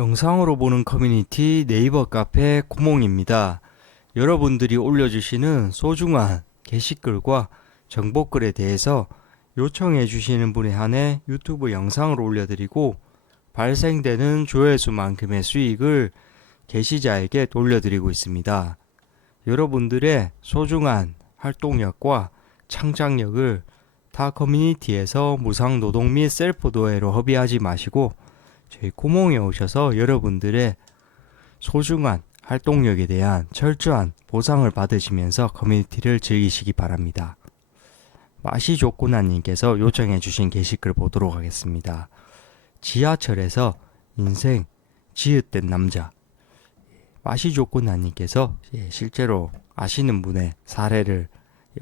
영상으로 보는 커뮤니티 네이버 카페 구몽입니다. 여러분들이 올려주시는 소중한 게시글과 정보글에 대해서 요청해 주시는 분에 한해 유튜브 영상을 올려드리고 발생되는 조회수만큼의 수익을 게시자에게 돌려드리고 있습니다. 여러분들의 소중한 활동력과 창작력을 타 커뮤니티에서 무상 노동 및 셀프 도예로 허비하지 마시고 저희 구몽에 오셔서 여러분들의 소중한 활동력에 대한 철저한 보상을 받으시면서 커뮤니티를 즐기시기 바랍니다. 맛이 좋구나님께서 요청해 주신 게시글 보도록 하겠습니다. 지하철에서 인생 지읒된 남자 맛이 좋구나님께서 예, 실제로 아시는 분의 사례를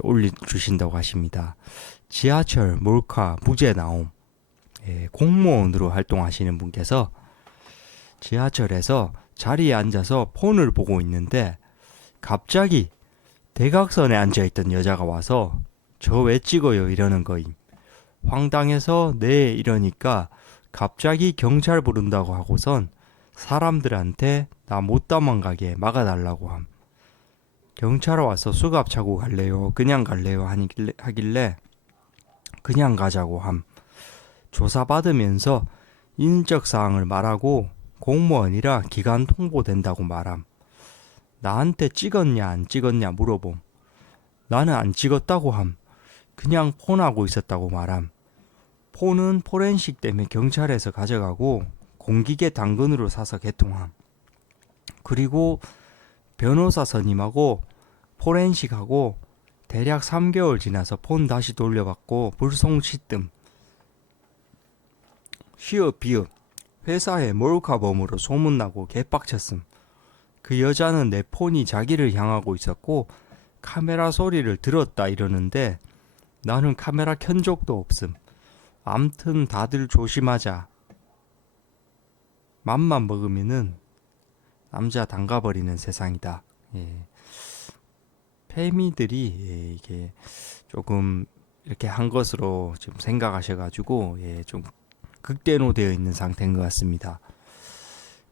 올려주신다고 하십니다. 지하철 몰카 무죄 나옴 예, 공무원으로 활동하시는 분께서 지하철에서 자리에 앉아서 폰을 보고 있는데 갑자기 대각선에 앉아있던 여자가 와서 저 왜 찍어요 이러는 거임. 황당해서 네 이러니까 갑자기 경찰 부른다고 하고선 사람들한테 나 못 도망가게 막아달라고 함. 경찰 와서 수갑 차고 갈래요? 그냥 갈래요? 하길래 그냥 가자고 함. 조사받으면서 인적 사항을 말하고 공무원이라 기간 통보된다고 말함. 나한테 찍었냐 안 찍었냐 물어봄. 나는 안 찍었다고 함. 그냥 폰하고 있었다고 말함. 폰은 포렌식 때문에 경찰에서 가져가고 공기계 당근으로 사서 개통함. 그리고 변호사 선임하고 포렌식하고 대략 3개월 지나서 폰 다시 돌려받고 불송치 뜸 시읒 비읒 회사에 몰카범으로 소문나고 개빡쳤음. 그 여자는 내 폰이 자기를 향하고 있었고 카메라 소리를 들었다 이러는데 나는 카메라 켠 적도 없음. 암튼 다들 조심하자. 맘만 먹으면은 남자 담가버리는 세상이다. 예. 페미들이 예, 이게 조금 이렇게 한 것으로 지금 생각하셔가지고 예, 좀 극대노 되어 있는 상태인 것 같습니다.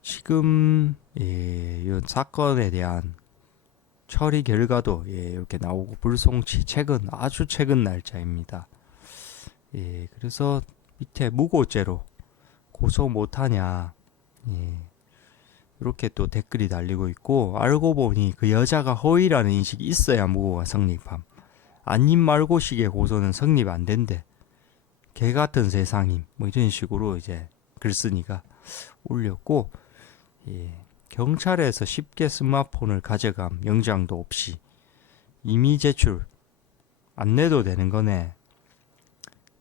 지금 예, 이 사건에 대한 처리 결과도 예, 이렇게 나오고 불송치 최근 아주 최근 날짜입니다. 예, 그래서 밑에 무고죄로 고소 못하냐 예, 이렇게 또 댓글이 달리고 있고 알고 보니 그 여자가 허위라는 인식이 있어야 무고가 성립함. 아님 말고식의 고소는 성립 안 된대. 개 같은 세상임. 뭐 이런 식으로 이제 글쓴이가 올렸고 예, 경찰에서 쉽게 스마트폰을 가져감 영장도 없이 이미 제출 안 내도 되는 거네.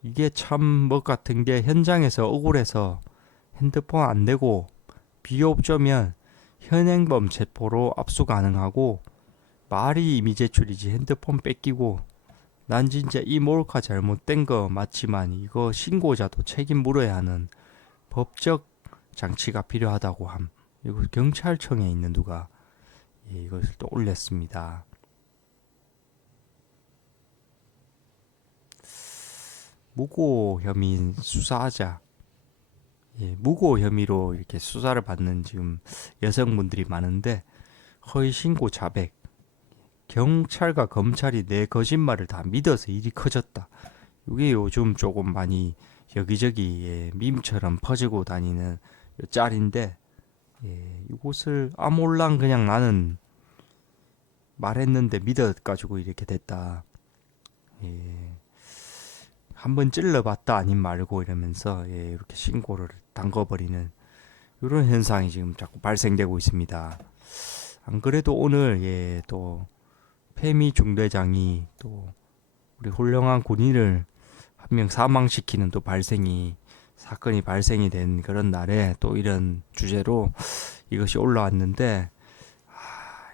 이게 참 뭐 같은 게 현장에서 억울해서 핸드폰 안 내고 비협조면 현행범 체포로 압수 가능하고 말이 이미 제출이지 핸드폰 뺏기고 난 진짜 이 몰카 잘못된 거 맞지만 이거 신고자도 책임 물어야 하는 법적 장치가 필요하다고 함. 이거 경찰청에 있는 누가 예, 이것을 또 올렸습니다. 무고 혐의 수사하자. 예, 무고 혐의로 이렇게 수사를 받는 지금 여성분들이 많은데 허위 신고 자백. 경찰과 검찰이 내 거짓말을 다 믿어서 일이 커졌다. 이게 요즘 조금 많이 여기저기 예, 밈처럼 퍼지고 다니는 요 짤인데 예, 이곳을 아몰랑 그냥 나는 말했는데 믿어가지고 이렇게 됐다. 예, 한번 찔러봤다 아님 말고 이러면서 예, 이렇게 신고를 담궈버리는 이런 현상이 지금 자꾸 발생되고 있습니다. 안 그래도 오늘 예, 또 페미 중대장이 또 우리 훌륭한 군인을 한 명 사망시키는 또 발생이 사건이 발생이 된 그런 날에 또 이런 주제로 이것이 올라왔는데 아,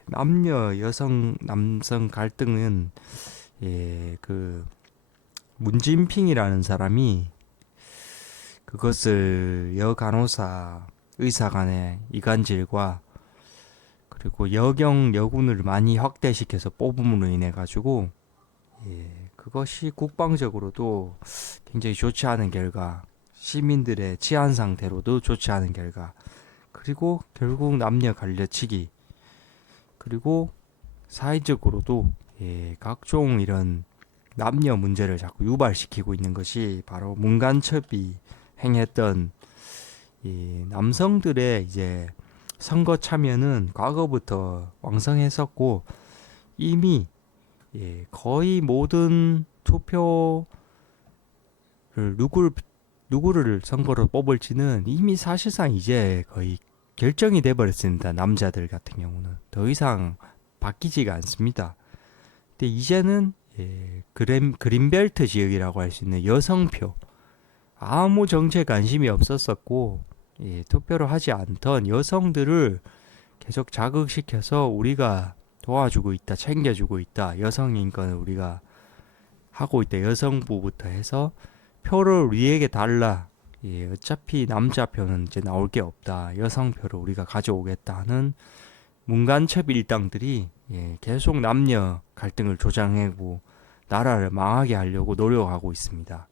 남녀 여성 남성 갈등은 예, 그 문진핑이라는 사람이 그것을 여 간호사 의사 간의 이간질과 그리고 여경 여군을 많이 확대시켜서 뽑음으로 인해 가지고 예, 그것이 국방적으로도 굉장히 좋지 않은 결과 시민들의 치안 상태로도 좋지 않은 결과 그리고 결국 남녀 갈려치기 그리고 사회적으로도 예, 각종 이런 남녀 문제를 자꾸 유발시키고 있는 것이 바로 문간첩이 행했던 이 남성들의 이제 선거 참여는 과거부터 왕성했었고 이미 예, 거의 모든 투표를 누구를 누구를 선거로 뽑을지는 이미 사실상 이제 거의 결정이 돼 버렸습니다. 남자들 같은 경우는 더 이상 바뀌지가 않습니다. 근데 이제는 예, 그램, 그린벨트 지역이라고 할 수 있는 여성표 아무 정치에 관심이 없었었고 예, 투표를 하지 않던 여성들을 계속 자극시켜서 우리가 도와주고 있다, 챙겨주고 있다, 여성 인권을 우리가 하고 있다, 여성부부터 해서 표를 우리에게 달라. 예, 어차피 남자 표는 이제 나올 게 없다. 여성 표를 우리가 가져오겠다는 문간첩 일당들이 예, 계속 남녀 갈등을 조장하고 나라를 망하게 하려고 노력하고 있습니다.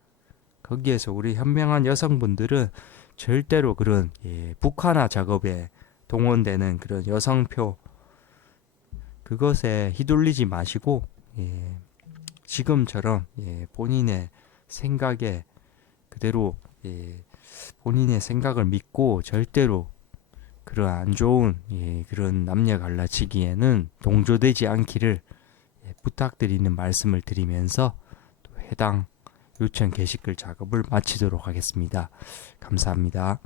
거기에서 우리 현명한 여성분들은 절대로 그런 예, 북한화 작업에 동원되는 그런 여성표 그것에 휘둘리지 마시고 예, 지금처럼 예, 본인의 생각에 그대로 예, 본인의 생각을 믿고 절대로 그런 안 좋은 예, 그런 남녀 갈라치기에는 동조되지 않기를 예, 부탁드리는 말씀을 드리면서 또 해당 요청 게시글 작업을 마치도록 하겠습니다. 감사합니다.